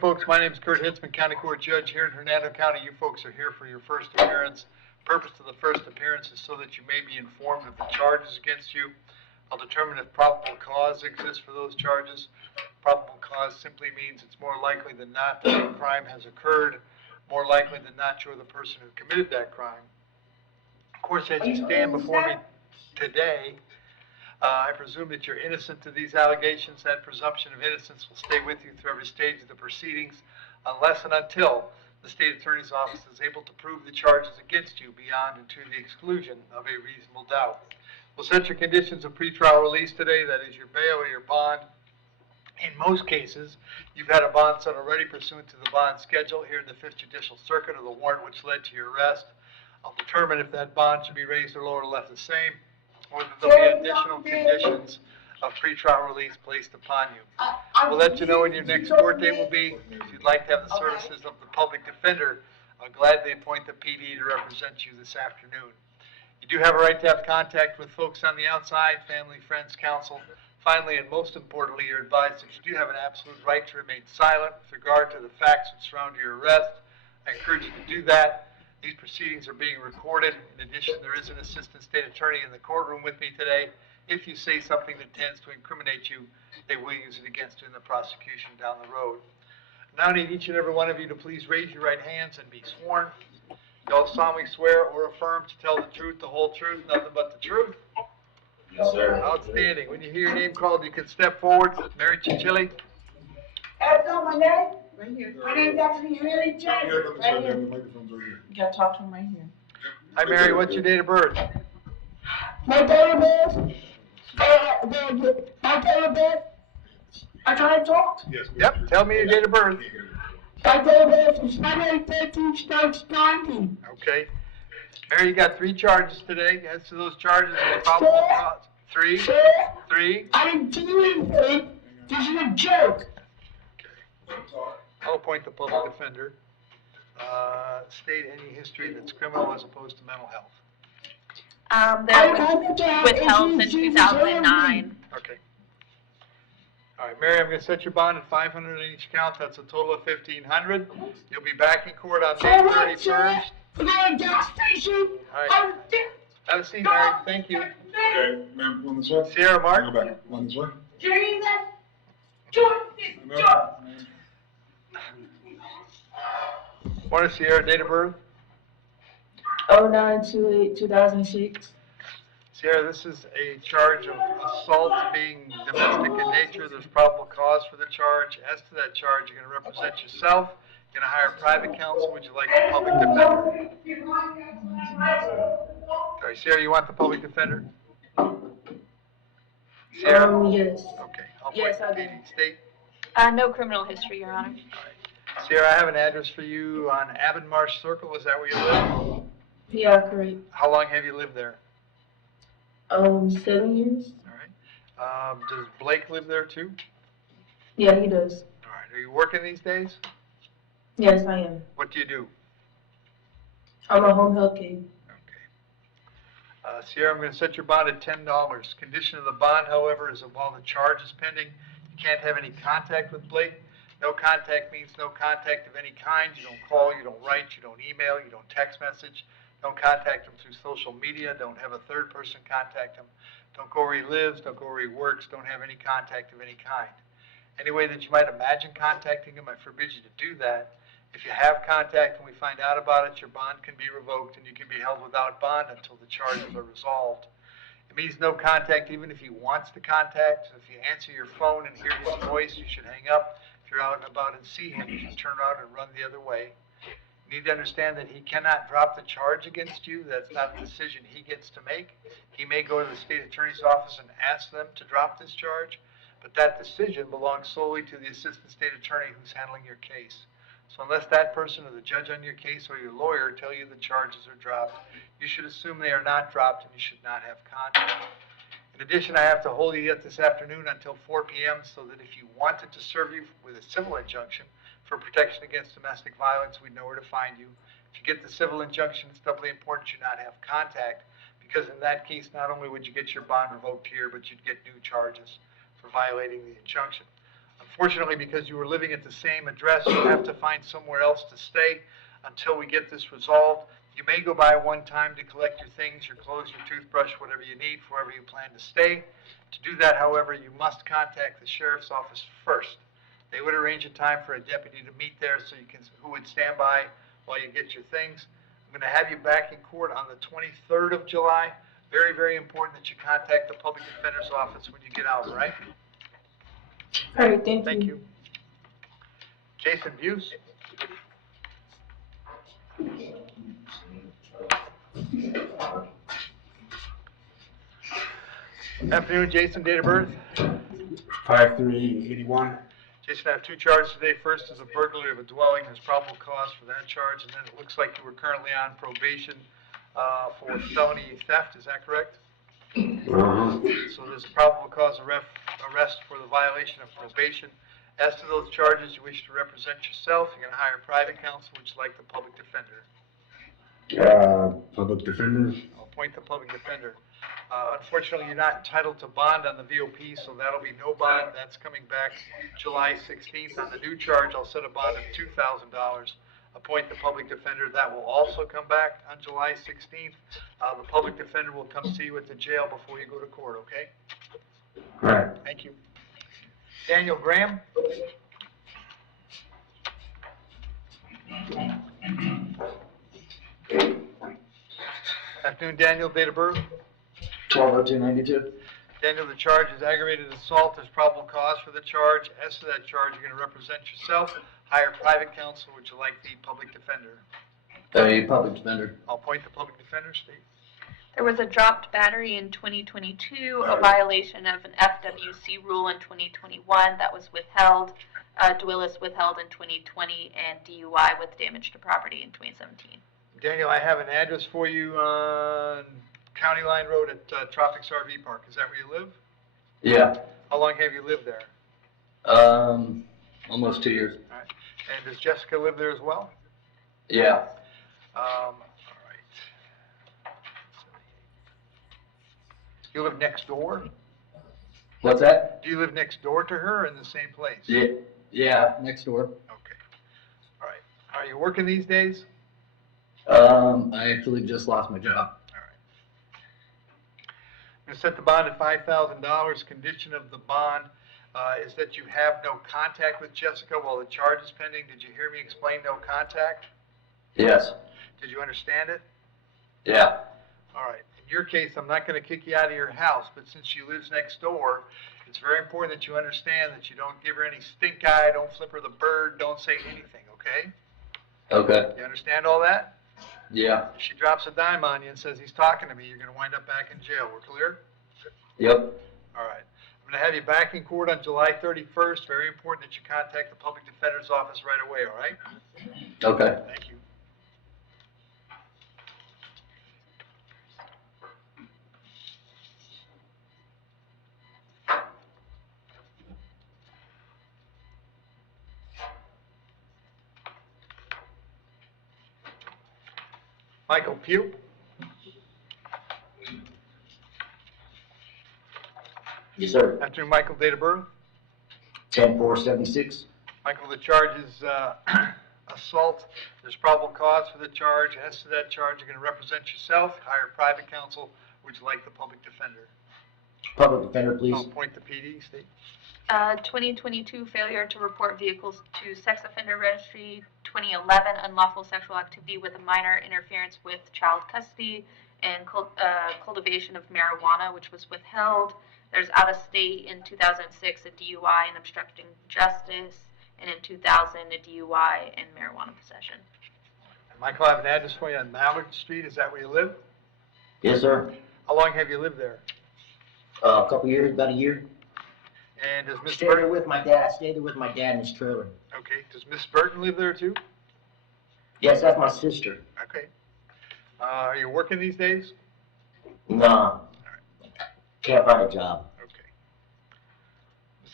folks. My name is Kurt Hitzemann, County Court Judge here in Hernando County. You folks are here for your first appearance. Purpose of the first appearance is so that you may be informed of the charges against you. I'll determine if probable cause exists for those charges. Probable cause simply means it's more likely than not that a crime has occurred, more likely than not you're the person who committed that crime. Of course, as you stand before me today, I presume that you're innocent to these allegations. That presumption of innocence will stay with you through every stage of the proceedings unless and until the State Attorney's Office is able to prove the charges against you beyond and to the exclusion of a reasonable doubt. We'll set your conditions of pretrial release today, that is your bail or your bond. In most cases, you've had a bond set already pursuant to the bond schedule here in the 5th Judicial Circuit or the warrant which led to your arrest. I'll determine if that bond should be raised or lowered or left the same, or that there'll be additional conditions of pretrial release placed upon you. We'll let you know when your next court date will be. If you'd like to have the services of the public defender, I'll gladly appoint the PD to represent you this afternoon. You do have a right to have contact with folks on the outside, family, friends, counsel. Finally, and most importantly, you're advised that you do have an absolute right to remain silent with regard to the facts that surround your arrest. I encourage you to do that. These proceedings are being recorded. In addition, there is an assistant state attorney in the courtroom with me today. If you say something that tends to incriminate you, they will use it against you in the prosecution down the road. Now I need each and every one of you to please raise your right hands and be sworn. You all solemnly swear or affirm to tell the truth, the whole truth, nothing but the truth? Yes, sir. Outstanding. When you hear your name called, you can step forward. Mary Chichilli. That's not my name. Right here. My name's actually Harry James. Right here. You gotta talk to him right here. Hi, Mary. What's your date of birth? My date of birth. My date of birth. I try to talk. Yes. Yep. Tell me your date of birth. My date of birth is February 13th, 1990. Okay. Mary, you got 3 charges today. As to those charges, probable cause. 3. Sir, 3. I didn't do anything. This is a joke. I'll appoint the public defender. State any history that's criminal as opposed to mental health. They're withheld since 2009. Okay. All right, Mary, I'm going to set your bond at $500 on each count. That's a total of $1,500. You'll be back in court on May 31st. For the gas station. All right. Have a seat, Mary. Thank you. Okay, ma'am, one this way. Sierra, Mark. Go back. One this way. What is Sierra date of birth? 09/28/2006. Sierra, this is a charge of assault being domestic in nature. There's probable cause for the charge. As to that charge, you're going to represent yourself. You're going to hire private counsel. Would you like the public defender? All right, Sierra, you want the public defender? Sierra? Yes. Okay. I'll Yes, point I the do. state. No criminal history, Your Honor. Sierra, I have an address for you on Avonmarsh Circle. Is that where you live? Yeah, correct. How long have you lived there? 7 years. All right. Does Blake live there too? Yeah, he does. All right. Are you working these days? Yes, I am. What do you do? I'm a home health aide. Okay. Sierra, I'm going to set your bond at $10. Condition of the bond, however, is that while the charge is pending, you can't have any contact with Blake. No contact means no contact of any kind. You don't call, you don't write, you don't email, you don't text message. Don't contact him through social media. Don't have a third person contact him. Don't go where he lives. Don't go where he works. Don't have any contact of any kind. Any way that you might imagine contacting him, I forbid you to do that. If you have contact and we find out about it, your bond can be revoked and you can be held without bond until the charges are resolved. It means no contact even if he wants to contact. If you answer your phone and hear his voice, you should hang up. If you're out and about and see him, you should turn around and run the other way. You need to understand that he cannot drop the charge against you. That's not a decision he gets to make. He may go to the state attorney's office and ask them to drop this charge, but that decision belongs solely to the assistant state attorney who's handling your case. So unless that person or the judge on your case or your lawyer tell you the charges are dropped, you should assume they are not dropped and you should not have contact. In addition, I have to hold you yet this afternoon until 4 p.m. so that if you wanted to serve you with a civil injunction for protection against domestic violence, we'd know where to find you. If you get the civil injunction, it's doubly important you not have contact, because in that case, not only would you get your bond revoked here, but you'd get new charges for violating the injunction. Unfortunately, because you were living at the same address, you have to find somewhere else to stay until we get this resolved. You may go by one time to collect your things, your clothes, your toothbrush, whatever you need, wherever you plan to stay. To do that, however, you must contact the sheriff's office first. They would arrange a time for a deputy to meet there who would stand by while you get your things. I'm going to have you back in court on the 23rd of July. Very, very important that you contact the public defender's office when you get out, all right? All right, thank you. Thank you. Jason Buse? Afternoon, Jason, date of birth? 5/3/81. Jason, I have two charges today. First is a burglary of a dwelling. There's probable cause for that charge, and then it looks like you were currently on probation for felony theft. Is that correct? So there's a probable cause arrest for the violation of probation. As to those charges, you wish to represent yourself. You're going to hire private counsel, would you like the public defender? Public defender. I'll appoint the public defender. Unfortunately, you're not entitled to bond on the VOP, so that'll be no bond. That's coming back July 16th. On the new charge, I'll set a bond of $2,000. Appoint the public defender. That will also come back on July 16th. The public defender will come see you at the jail before you go to court, okay? All right. Thank you. Daniel Graham? Afternoon, Daniel. Date of birth? 12/02/92. Daniel, the charge is aggravated assault. There's probable cause for the charge. As to that charge, you're going to represent yourself. Hire private counsel. Would you like the public defender? A public defender. I'll appoint the public defender, Steve. There was a dropped battery in 2022, a violation of an FWC rule in 2021 that was withheld. Duelis withheld in 2020, and DUI with damage to property in 2017. Daniel, I have an address for you on County Line Road at Tropics RV Park. Is that where you live? Yeah. How long have you lived there? Almost 2 years. All right. And does Jessica live there as well? Yeah. All right. You live next door? What's that? Do you live next door to her or in the same place? Yeah. Yeah, next door. Okay. All right. Are you working these days? I actually just lost my job. All right. I'm going to set the bond at $5,000. Condition of the bond is that you have no contact with Jessica while the charge is pending. Did you hear me explain no contact? Yes. Did you understand it? Yeah. All right. In your case, I'm not going to kick you out of your house, but since she lives next door, it's very important that you understand that you don't give her any stink eye, don't flip her the bird, don't say anything, okay? Okay. You understand all that? Yeah. If she drops a dime on you and says he's talking to me, you're going to wind up back in jail. We're clear? Yep. All right. I'm going to have you back in court on July 31st. Very important that you contact the public defender's office right away, all right? Okay. Thank you. Michael Pugh. Yes, sir. Afternoon, Michael. Date of birth? 10/4/76. Michael, the charge is assault. There's probable cause for the charge. As to that charge, you're going to represent yourself, hire private counsel. Would you like the public defender? Public defender, please. I'll appoint the PD, Steve. 2022 failure to report vehicles to sex offender registry. 2011 unlawful sexual activity with a minor, interference with child custody, and cultivation of marijuana, which was withheld. There's out of state in 2006 a DUI and obstructing justice, and in 2000 a DUI and marijuana possession. Michael, I have an address for you on Mallard Street. Is that where you live? Yes, sir. How long have you lived there? A couple years, about a year. And does Miss Stayed there Burton? with my dad. Stayed there with my dad in his trailer. Okay. Does Miss Burton live there too? Yes, that's my sister. Okay. Are you working these days? Nah. Can't find a job. Okay.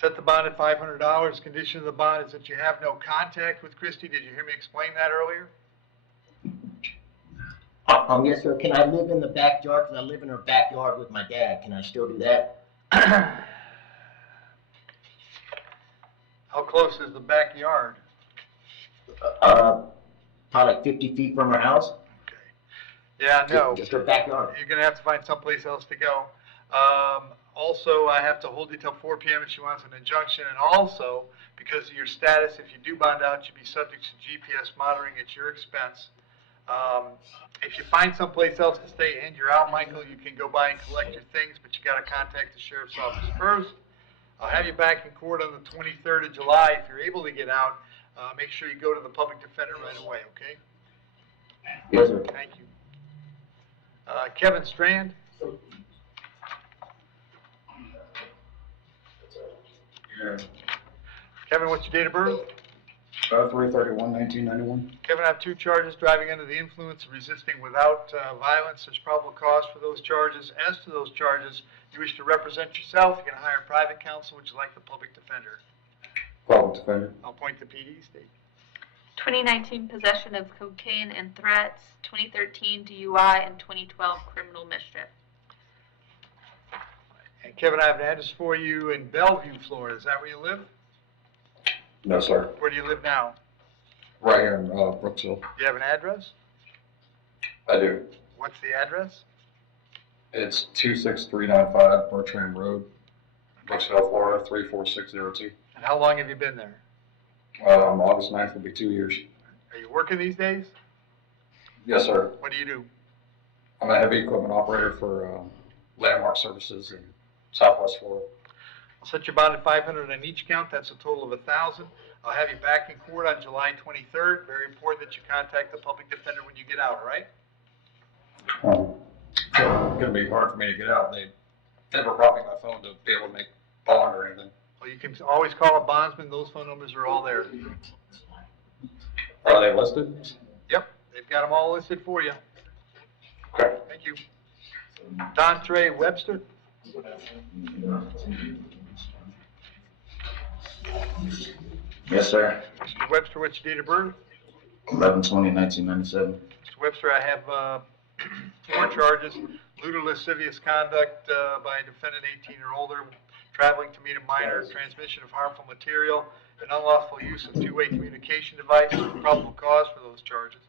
Set the bond at $500. Condition of the bond is that you have no contact with Christy. Did you hear me explain that earlier? Yes, sir. Can I live in the backyard? Because I live in her backyard with my dad. Can I still do that? How close is the backyard? Probably like 50 feet from her house. Yeah, no. Just her backyard. You're gonna have to find someplace else to go. Also, I have to hold you till 4 p.m. if she wants an injunction, and also, because of your status, if you do bond out, you'd be subject to GPS monitoring at your expense. If you find someplace else to stay and you're out, Michael, you can go by and collect your things, but you gotta contact the sheriff's office first. I'll have you back in court on the 23rd of July. If you're able to get out, make sure you go to the public defender right away, okay? Yes, sir. Thank you. Kevin Strand? Yeah. Kevin, what's your date of birth? 3/31/1991. Kevin, I have 2 charges: driving under the influence and resisting without violence. There's probable cause for those charges. As to those charges, you wish to represent yourself, you're going to hire private counsel. Would you like the public defender? Public defender. I'll appoint the PD, state. 2019 possession of cocaine and threats, 2013 DUI, and 2012 criminal mischief. And Kevin, I have an address for you in Bellevue, Florida. Is that where you live? No, sir. Where do you live now? Right here in Brooksville. Do you have an address? I do. What's the address? It's 26395 Bertram Road, Brooksville, Florida 34602. And how long have you been there? August 9th will be 2 years. Are you working these days? Yes, sir. What do you do? I'm a heavy equipment operator for Landmark Services in Southwest Florida. I'll set your bond at $500 on each count. That's a total of $1,000. I'll have you back in court on July 23rd. Very important that you contact the public defender when you get out, all right? It's going to be hard for me to get out. They never brought me my phone to be able to make bond or anything. Well, you can always call a bondsman. Those phone numbers are all there. Are they listed? Yep, they've got them all listed for you. Okay. Thank you. Dontre Webster? Yes, sir. Mr. Webster, what's your date of birth? 11/20/1997. Mr. Webster, I have 4 charges: lewd or lascivious conduct by a defendant 18 or older, traveling to meet a minor, transmission of harmful material, and unlawful use of two-way communication devices. Probable cause for those charges.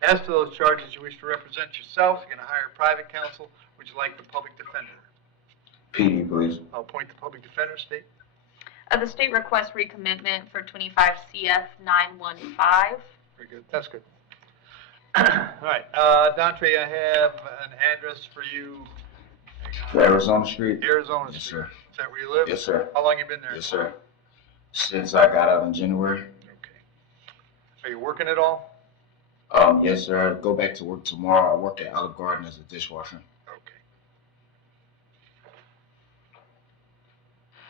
As to those charges, you wish to represent yourself. You're going to hire private counsel. Would you like the public defender? PD, please. I'll appoint the public defender, state. The state requests recommitment for 25 CF 915. Very good. That's good. All right. Dontre, I have an address for you. Arizona Street. Arizona Yes, Street. sir. Is that where you live? Yes, sir. How long you been there? Yes, sir. Since I got out in January. Okay. Are you working at all? Yes, sir. I go back to work tomorrow. I work at Olive Garden as a dishwasher. Okay.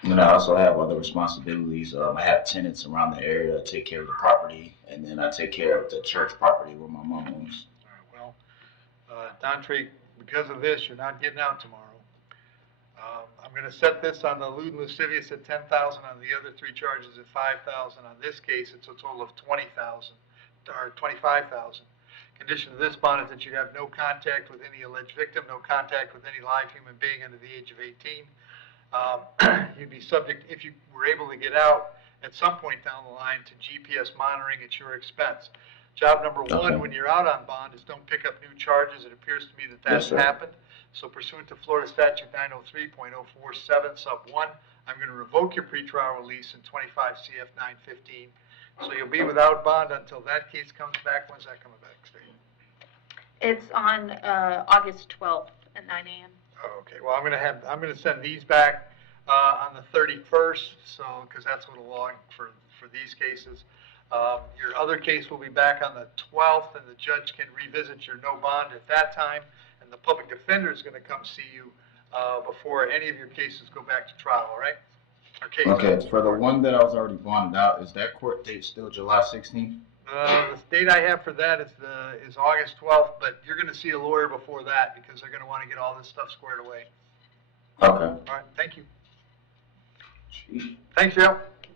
And I also have other responsibilities. I have tenants around the area. I take care of the property, and then I take care of the church property where my mom owns. All right. Well, Dontre, because of this, you're not getting out tomorrow. I'm going to set this on the lewd and lascivious at $10,000, on the other 3 charges at $5,000. On this case, it's a total of $20,000 or $25,000. Condition of this bond is that you'd have no contact with any alleged victim, no contact with any live human being under the age of 18. You'd be subject, if you were able to get out at some point down the line, to GPS monitoring at your expense. Job number 1 when you're out on bond is don't pick up new charges. It appears to me that that's happened. So pursuant to Florida Statute 903.047 sub 1, I'm going to revoke your pretrial release in 25 CF 915. So you'll be without bond until that case comes back. When's that coming back, Steve? It's on August 12th at 9 a.m. Oh, okay. Well, I'm going to send these back on the 31st, so because that's what will log for these cases. Your other case will be back on the 12th, and the judge can revisit your no bond at that time, and the public defender is going to come see you before any of your cases go back to trial. All right? Okay. For the one that I was already bonded out, is that court date still July 16th? The date I have for that is August 12th, but you're going to see a lawyer before that because they're going to want to get all this stuff squared away. Okay. All right. Thank you. Thanks, Joe.